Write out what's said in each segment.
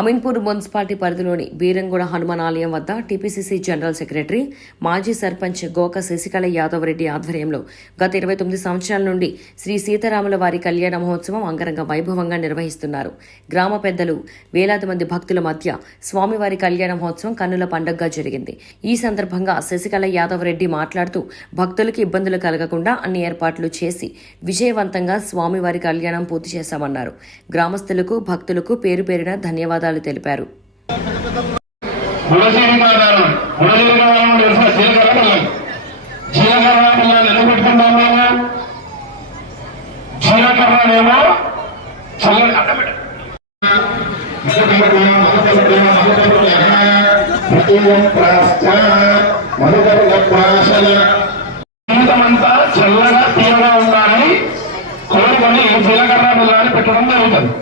Ameenpur municipality పరిధిలోని బీరంగూడ హనుమాన్ ఆలయం వద్ద టీపీసీసీ జనరల్ సెక్రటరీ మాజీ సర్పంచ్ గోక శశికళ యాదవ్ రెడ్డి ఆధ్వర్యంలో గత ఇరవై తొమ్మిది సంవత్సరాల నుండి శ్రీ సీతారాముల వారి కళ్యాణ మహోత్సవం అంగరంగ వైభవంగా నిర్వహిస్తున్నారు. గ్రామ పెద్దలు వేలాది మంది భక్తుల మధ్య స్వామివారి కళ్యాణ మహోత్సవం కన్నుల పండుగగా జరిగింది. ఈ సందర్భంగా శశికళ యాదవ్ రెడ్డి మాట్లాడుతూ భక్తులకు ఇబ్బందులు కలగకుండా అన్ని ఏర్పాట్లు చేసి విజయవంతంగా స్వామివారి కళ్యాణం పూర్తి చేశామన్నారు. గ్రామస్తులకు భక్తులకు పేరు పేరున ధన్యవాదాలు తెలిపారు. జీవితమంతా చల్లగా తీరగా ఉండాలని కోరుకొని జీలకర్ర బెల్లాన్ని పెట్టడం జరుగుతుంది.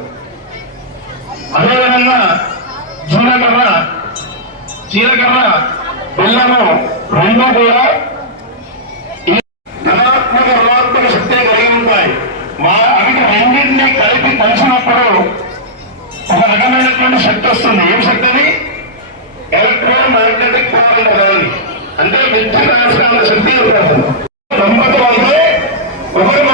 అదేవిధంగా జీలకర్ర జీలకర్ర బెల్లము రెండు కూడా ధనాత్మక రుణాత్మక శక్తి కలిగి ఉంటాయి. మా అవి రెండింటినీ కలిపి కలిసినప్పుడు ఒక రకమైనటువంటి శక్తి వస్తుంది. ఏం శక్తి అది ఎలక్ట్రో మ్యాగ్నెటిక్ పవర్ అంటే విద్యుత్ రాష్ట్రాల శక్తి ఉంటుంది దంపతులు అయితే ఒకరికొకరు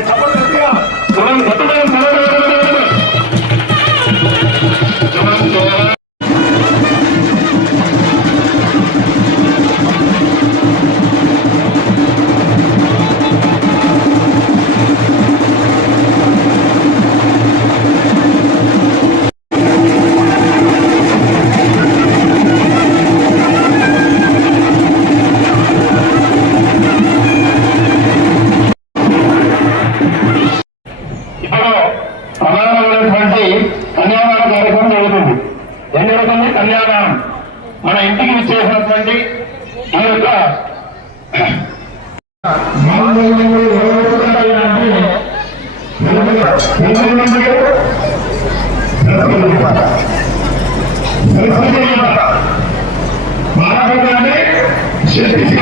చూపు ఇప్పుడు ప్రధానమైనటువంటి కన్యాదాన కార్యక్రమం జరుగుతుంది. ఏం జరుగుతుంది కన్యాదానం. మన ఇంటికి ఇచ్చేసినటువంటి ఈ యొక్క శక్తి